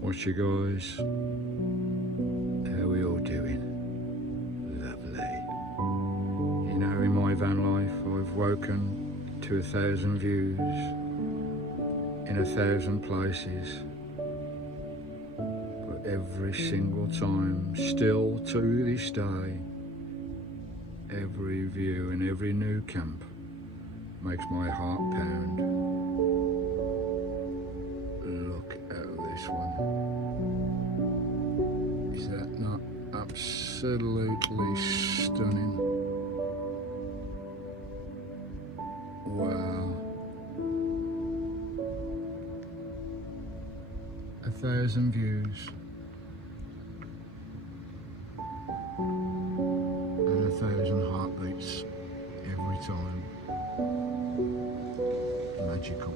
What's you guys? How are we all doing? Lovely. You know, in my van life, I've woken to 1,000 views in 1,000 places. But every single time, still to this day, every view and every new camp makes my heart pound. Look at this one. Is that not absolutely stunning? Wow. 1,000 views and 1,000 heartbeats every time. Magical.